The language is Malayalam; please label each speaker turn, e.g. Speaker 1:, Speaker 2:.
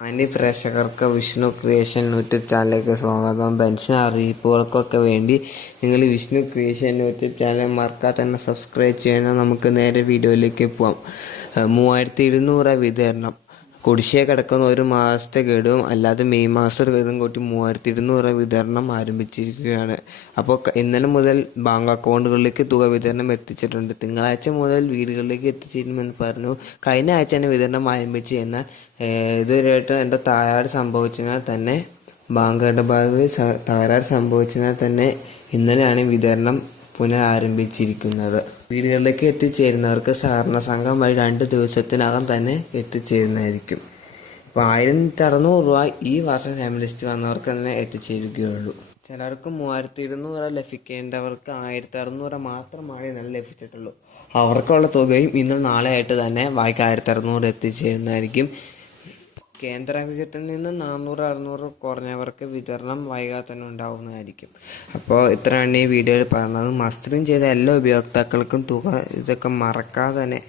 Speaker 1: മാന്യ പ്രേക്ഷകർക്ക് വിഷ്ണു ക്രിയേഷൻ യൂട്യൂബ് ചാനലിലേക്ക് സ്വാഗതം. പെൻഷൻ അറിയിപ്പുകൾക്കൊക്കെ വേണ്ടി നിങ്ങൾ വിഷ്ണു ക്രിയേഷൻ യൂട്യൂബ് ചാനൽ മറക്കാതെ തന്നെ സബ്സ്ക്രൈബ് ചെയ്യുന്ന നമുക്ക് നേരെ വീഡിയോയിലേക്ക് പോവാം. മൂവായിരത്തി ഇരുന്നൂറ് വിതരണം. കുടിശ്ശിക കിടക്കുന്ന ഒരു മാസത്തെ ഗഡുവും അല്ലാതെ മെയ് മാസത്തെ ഗഡുവും കൂട്ടി മൂവായിരത്തി ഇരുന്നൂറ് വിതരണം ആരംഭിച്ചിരിക്കുകയാണ്. അപ്പോൾ ഇന്നലെ മുതൽ ബാങ്ക് അക്കൗണ്ടുകളിലേക്ക് തുക വിതരണം എത്തിച്ചിട്ടുണ്ട്. തിങ്കളാഴ്ച മുതൽ വീടുകളിലേക്ക് എത്തിച്ചിരുന്നുവെന്ന് പറഞ്ഞു. കഴിഞ്ഞ ആഴ്ച തന്നെ വിതരണം ആരംഭിച്ചു. എന്നാൽ ഇതുവരെയായിട്ട് എന്റെ തകരാറ് സംഭവിച്ചതിനാൽ തന്നെ ബാങ്ക് ഇടപാടുകളിൽ തകരാറ് സംഭവിച്ചതിനാൽ തന്നെ ഇന്നലെയാണ് വിതരണം പുനരാരംഭിച്ചിരിക്കുന്നത്. വീടുകളിലേക്ക് എത്തിച്ചേരുന്നവർക്ക് സഹകരണ സംഘം വഴി രണ്ട് ദിവസത്തിനകം തന്നെ എത്തിച്ചേരുന്നതായിരിക്കും. ഇപ്പോൾ ആയിരത്തി അറുന്നൂറ് രൂപ ഈ വർഷം ഫാമിലിസ്റ്റ് വന്നവർക്ക് തന്നെ എത്തിച്ചേരുകയുള്ളൂ. ചിലർക്ക് മൂവായിരത്തി ഇരുന്നൂറ് ലഭിക്കേണ്ടവർക്ക് ആയിരത്തി അറുന്നൂറ് മാത്രമാണ് ഇന്നലെ ലഭിച്ചിട്ടുള്ളൂ. അവർക്കുള്ള തുകയും ഇന്നും നാളെ ആയിട്ട് തന്നെ ബാക്കി ആയിരത്തി അറുന്നൂറ് എത്തിച്ചേരുന്നതായിരിക്കും കേന്ദ്ര വിഹിതത്തിൽ നിന്ന് നാനൂറ് അറുന്നൂറ് കുറഞ്ഞവർക്ക് വിതരണം വൈകാതെ തന്നെ ഉണ്ടാവുന്നതായിരിക്കും. അപ്പോൾ ഇത്രയാണ് ഈ വീഡിയോയിൽ പറഞ്ഞത്. മസ്റ്ററിങ് ചെയ്ത എല്ലാ ഉപയോക്താക്കൾക്കും തുക ഇതൊക്കെ മറക്കാതെ തന്നെ